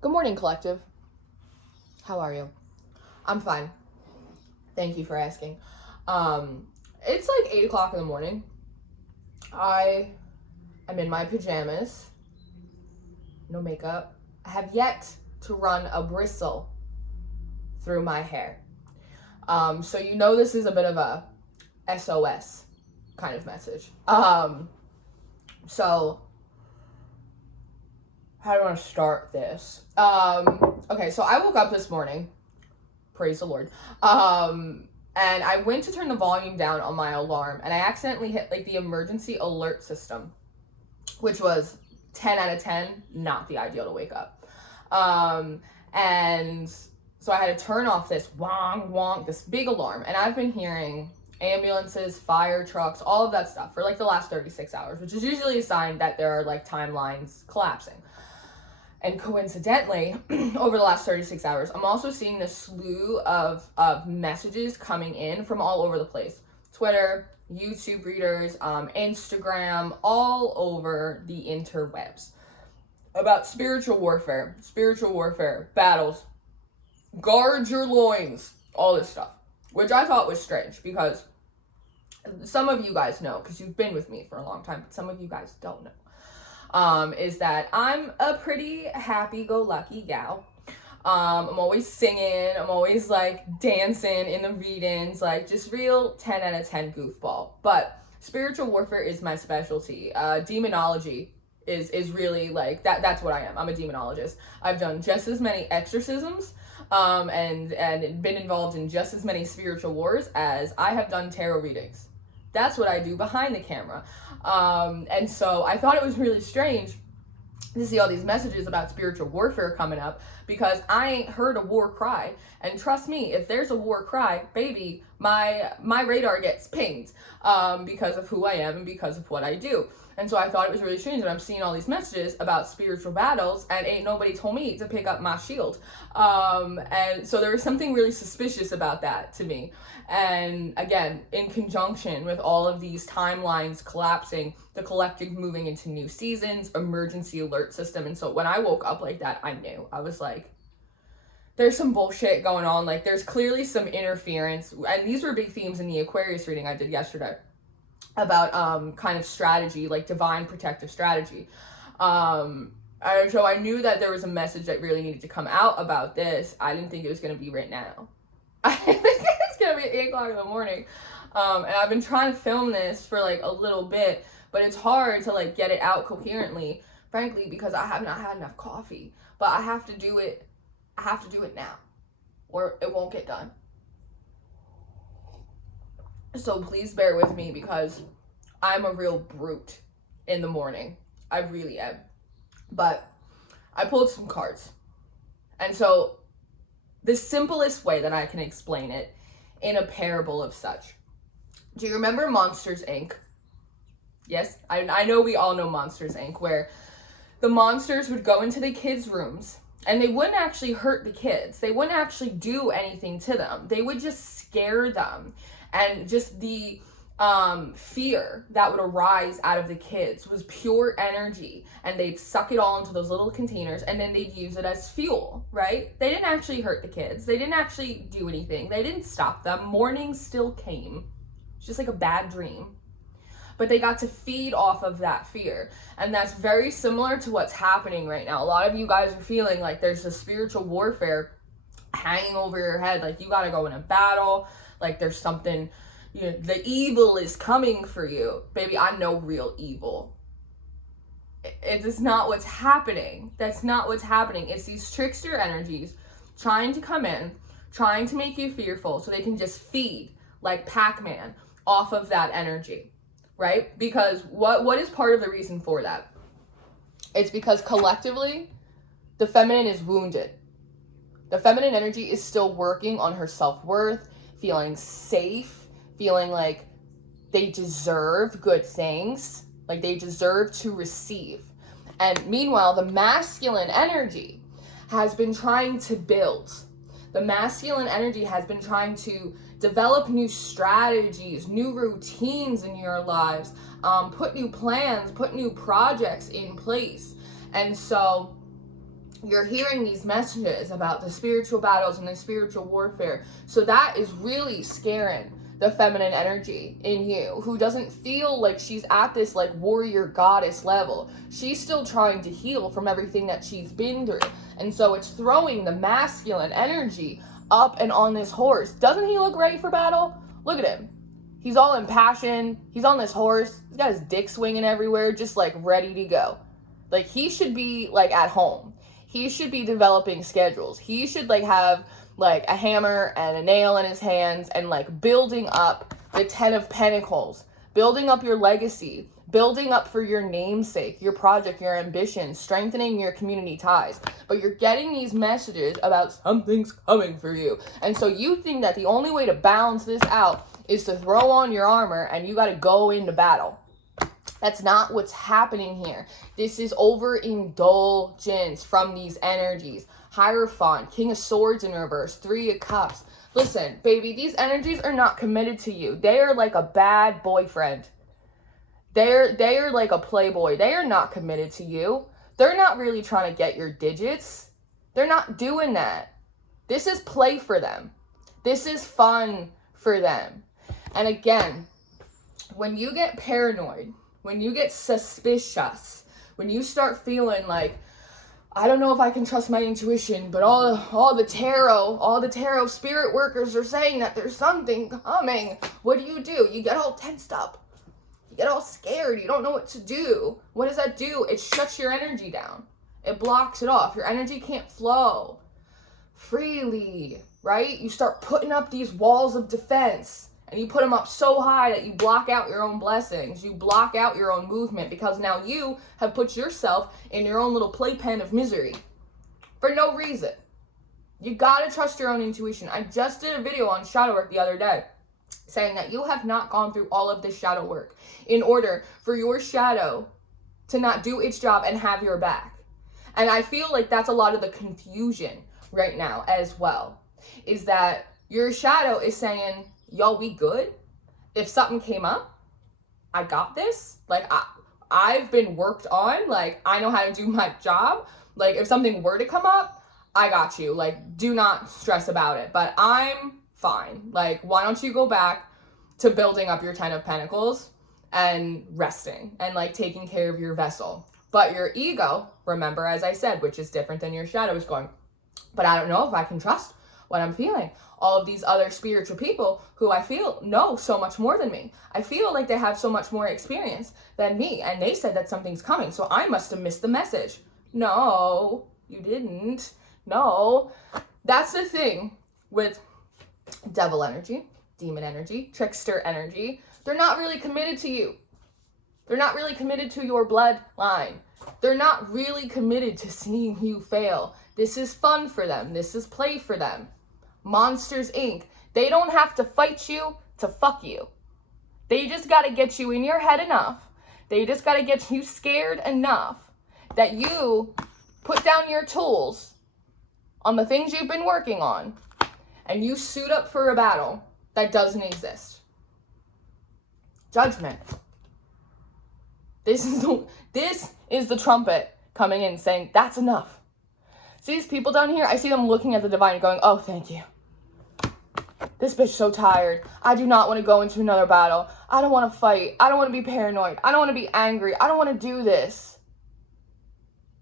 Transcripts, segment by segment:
Good morning, collective. How are you? I'm fine. Thank you for asking. It's like 8 o'clock in the morning. I am in my pajamas, no makeup. I have yet to run a bristle through my hair. So you know this is a bit of a SOS kind of message. So how do I want to start this? Okay, so I woke up this morning. Praise the Lord. And I went to turn the volume down on my alarm, and I accidentally hit like the emergency alert system, which was 10 out of 10, not the ideal to wake up. And so I had to turn off this wong wong, this big alarm, and I've been hearing ambulances, fire trucks, all of that stuff for like the last 36 hours, which is usually a sign that there are like timelines collapsing. And coincidentally, over the last 36 hours, I'm also seeing this slew of messages coming in from all over the place. Twitter, YouTube readers, Instagram, all over the interwebs. About spiritual warfare, battles, guard your loins, all this stuff. Which I thought was strange because some of you guys know, because you've been with me for a long time, but some of you guys don't know. Is that I'm a pretty happy-go-lucky gal. I'm always singing, I'm always like dancing in the readings, like just real 10 out of 10 goofball. But spiritual warfare is my specialty. Demonology is really like that's what I am. I'm a demonologist. I've done just as many exorcisms and been involved in just as many spiritual wars as I have done tarot readings. That's what I do behind the camera. And so I thought it was really strange to see all these messages about spiritual warfare coming up because I ain't heard a war cry. And trust me, if there's a war cry, baby, my radar gets pinged because of who I am and because of what I do. And so I thought it was really strange that I'm seeing all these messages about spiritual battles and ain't nobody told me to pick up my shield. And so there was something really suspicious about that to me. And again, in conjunction with all of these timelines collapsing, the collective moving into new seasons, emergency alert system. And so when I woke up like that, I knew. I was like, there's some bullshit going on. Like there's clearly some interference. And these were big themes in the Aquarius reading I did yesterday about kind of strategy, like divine protective strategy. So I knew that there was a message that really needed to come out about this. I didn't think it was going to be right now. I think it's going to be 8 o'clock in the morning. And I've been trying to film this for like a little bit, but it's hard to like get it out coherently, frankly, because I have not had enough coffee. But I have to do it now, or it won't get done. So please bear with me because I'm a real brute in the morning. I really am. But I pulled some cards. And so the simplest way that I can explain it in a parable of such. Do you remember Monsters, Inc.? Yes, I know we all know Monsters, Inc., where the monsters would go into the kids' rooms and they wouldn't actually hurt the kids. They wouldn't actually do anything to them. They would just scare them. And just the fear that would arise out of the kids was pure energy, and they'd suck it all into those little containers and then they'd use it as fuel, right? They didn't actually hurt the kids. They didn't actually do anything. They didn't stop them. Morning still came. It's just like a bad dream. But they got to feed off of that fear. And that's very similar to what's happening right now. A lot of you guys are feeling like there's a spiritual warfare hanging over your head. Like you got to go in a battle. Like there's something, the evil is coming for you. Baby, I know real evil. It is not what's happening. That's not what's happening. It's these trickster energies trying to come in, trying to make you fearful so they can just feed like Pac-Man off of that energy, right? Because what is part of the reason for that? It's because collectively, the feminine is wounded. The feminine energy is still working on her self-worth, feeling safe, feeling like they deserve good things, like they deserve to receive. And meanwhile, the masculine energy has been trying to build. The masculine energy has been trying to develop new strategies, new routines in your lives, put new plans, put new projects in place. And so you're hearing these messages about the spiritual battles and the spiritual warfare. So that is really scaring the feminine energy in you, who doesn't feel like she's at this like warrior goddess level. She's still trying to heal from everything that she's been through. And so it's throwing the masculine energy up and on this horse. Doesn't he look ready for battle? Look at him. He's all impassioned. He's on this horse. He's got his dick swinging everywhere, just like ready to go. Like, he should be like at home. He should be developing schedules. He should like have like a hammer and a nail in his hands and like building up the 10 of Pentacles, building up your legacy, building up for your namesake, your project, your ambition, strengthening your community ties. But you're getting these messages about something's coming for you. And so you think that the only way to balance this out is to throw on your armor and you got to go into battle. That's not what's happening here. This is overindulgence from these energies. Hierophant, King of Swords in reverse, 3 of Cups. Listen, baby, these energies are not committed to you. They are like a bad boyfriend. They are like a playboy. They are not committed to you. They're not really trying to get your digits. They're not doing that. This is play for them. This is fun for them. And again, when you get paranoid, when you get suspicious, when you start feeling like, I don't know if I can trust my intuition, but all the tarot spirit workers are saying that there's something coming. What do? You get all tensed up. You get all scared. You don't know what to do. What does that do? It shuts your energy down. It blocks it off. Your energy can't flow freely, right? You start putting up these walls of defense. And you put them up so high that you block out your own blessings. You block out your own movement because now you have put yourself in your own little playpen of misery for no reason. You gotta trust your own intuition. I just did a video on shadow work the other day saying that you have not gone through all of this shadow work in order for your shadow to not do its job and have your back. And I feel like that's a lot of the confusion right now as well, is that your shadow is saying, yo, we good? If something came up, I got this. Like, I've been worked on. Like, I know how to do my job. Like, if something were to come up, I got you. Like, do not stress about it. But I'm fine. Like, why don't you go back to building up your 10 of Pentacles and resting and, like, taking care of your vessel. But your ego, remember, as I said, which is different than your shadow, is going, but I don't know if I can trust what I'm feeling. All of these other spiritual people who I feel know so much more than me. I feel like they have so much more experience than me. And they said that something's coming. So I must have missed the message. No, you didn't. No. That's the thing with devil energy, demon energy, trickster energy. They're not really committed to you. They're not really committed to your bloodline. They're not really committed to seeing you fail. This is fun for them. This is play for them. Monsters Inc. They don't have to fight you to fuck you. They just got to get you in your head enough. They just got to get you scared enough that you put down your tools on the things you've been working on and you suit up for a battle that doesn't exist. Judgment. This is the trumpet coming in saying, that's enough. See these people down here? I see them looking at the divine and going, oh, thank you. This bitch so tired. I do not want to go into another battle. I don't want to fight. I don't want to be paranoid. I don't want to be angry. I don't want to do this.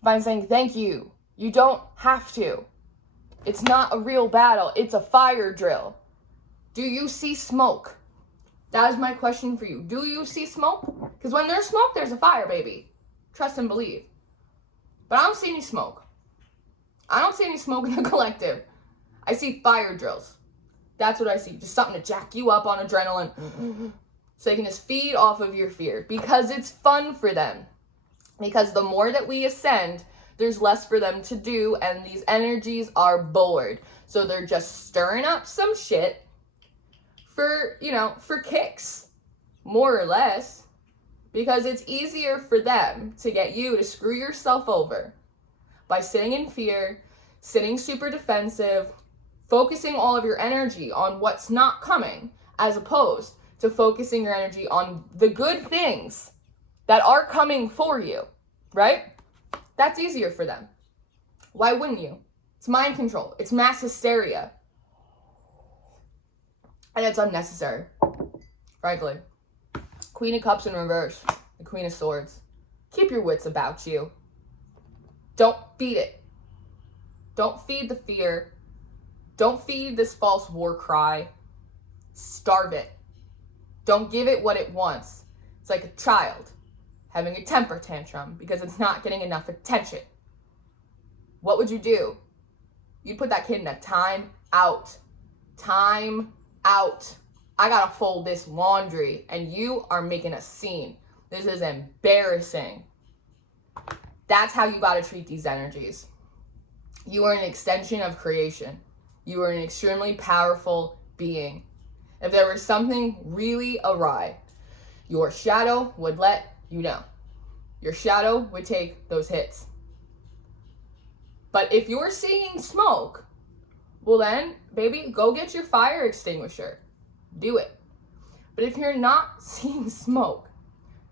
Divine's saying, thank you. You don't have to. It's not a real battle. It's a fire drill. Do you see smoke? That is my question for you. Do you see smoke? Because when there's smoke, there's a fire, baby. Trust and believe. But I don't see any smoke. I don't see any smoke in the collective. I see fire drills. That's what I see. Just something to jack you up on adrenaline. So they can just feed off of your fear. Because it's fun for them. Because the more that we ascend, there's less for them to do. And these energies are bored. So they're just stirring up some shit for, for kicks. More or less. Because it's easier for them to get you to screw yourself over by sitting in fear, sitting super defensive, focusing all of your energy on what's not coming, as opposed to focusing your energy on the good things that are coming for you, right? That's easier for them. Why wouldn't you? It's mind control. It's mass hysteria. And it's unnecessary, frankly. Queen of Cups in reverse. The Queen of Swords. Keep your wits about you. Don't feed it. Don't feed the fear. Don't feed this false war cry. Starve it. Don't give it what it wants. It's like a child having a temper tantrum because it's not getting enough attention. What would you do? You'd put that kid in a time out. Time out. I gotta fold this laundry and you are making a scene. This is embarrassing. That's how you gotta treat these energies. You are an extension of creation. You are an extremely powerful being. If there was something really awry, your shadow would let you know. Your shadow would take those hits. But if you're seeing smoke, well then, baby, go get your fire extinguisher. Do it. But if you're not seeing smoke,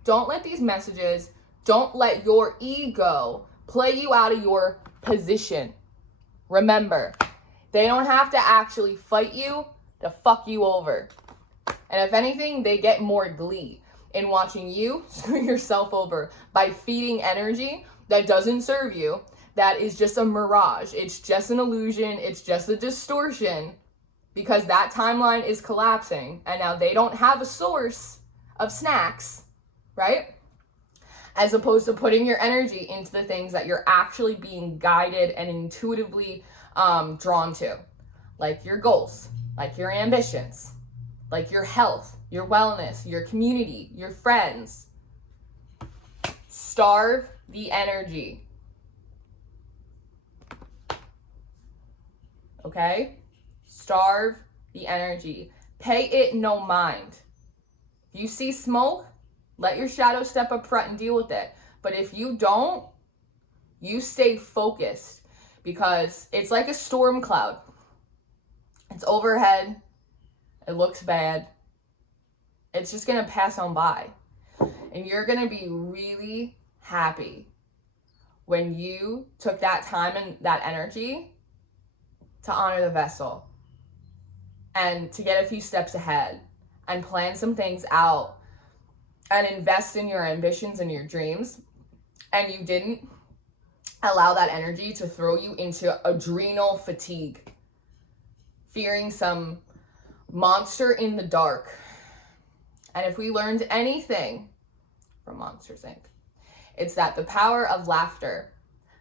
don't let these messages, don't let your ego play you out of your position. Remember, they don't have to actually fight you to fuck you over. And if anything, they get more glee in watching you screw yourself over by feeding energy that doesn't serve you, that is just a mirage. It's just an illusion. It's just a distortion because that timeline is collapsing and now they don't have a source of snacks, right? As opposed to putting your energy into the things that you're actually being guided and intuitively drawn to, like your goals, like your ambitions, like your health, your wellness, your community, your friends. Starve the energy. Okay? Starve the energy. Pay it no mind. If you see smoke, let your shadow step up front and deal with it. But if you don't, you stay focused because it's like a storm cloud. It's overhead. It looks bad. It's just going to pass on by. And you're going to be really happy when you took that time and that energy to honor the vessel and to get a few steps ahead and plan some things out and invest in your ambitions and your dreams. And you didn't allow that energy to throw you into adrenal fatigue, fearing some monster in the dark. And if we learned anything from Monsters Inc., it's that the power of laughter,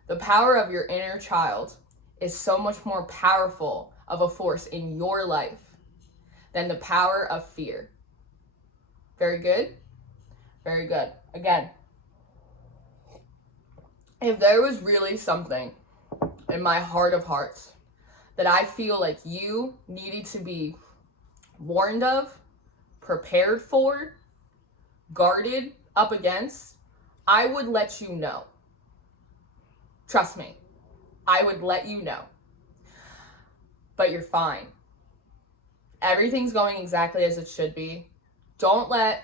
the power of your inner child, is so much more powerful of a force in your life than the power of fear. Very good? Very good. Again, if there was really something in my heart of hearts that I feel like you needed to be warned of, prepared for, guarded up against, I would let you know. Trust me, I would let you know. But you're fine. Everything's going exactly as it should be. Don't let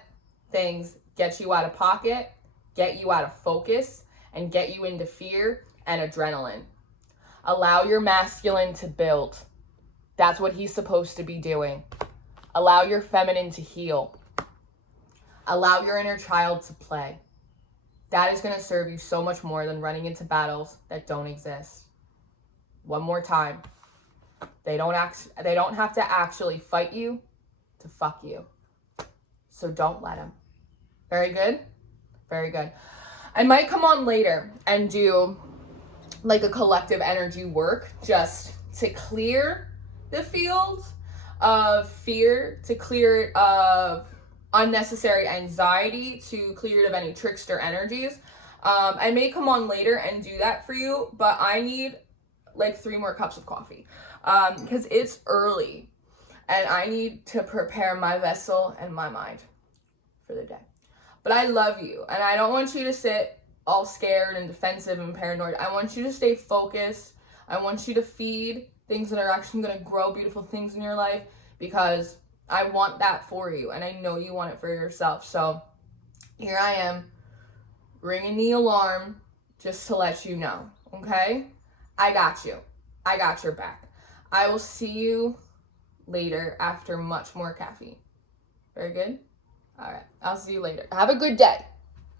things get you out of pocket, get you out of focus, and get you into fear and adrenaline. Allow your masculine to build. That's what he's supposed to be doing. Allow your feminine to heal. Allow your inner child to play. That is going to serve you so much more than running into battles that don't exist. One more time. They don't have to actually fight you to fuck you. So don't let them. Very good? Very good. I might come on later and do like a collective energy work just to clear the field of fear, to clear it of unnecessary anxiety, to clear it of any trickster energies. I may come on later and do that for you, but I need like 3 more cups of coffee because it's early and I need to prepare my vessel and my mind for the day. But I love you and I don't want you to sit all scared and defensive and paranoid. I want you to stay focused. I want you to feed things that are actually going to grow beautiful things in your life because I want that for you and I know you want it for yourself. So here I am ringing the alarm just to let you know, okay? I got you. I got your back. I will see you later after much more caffeine. Very good? All right. I'll see you later. Have a good day.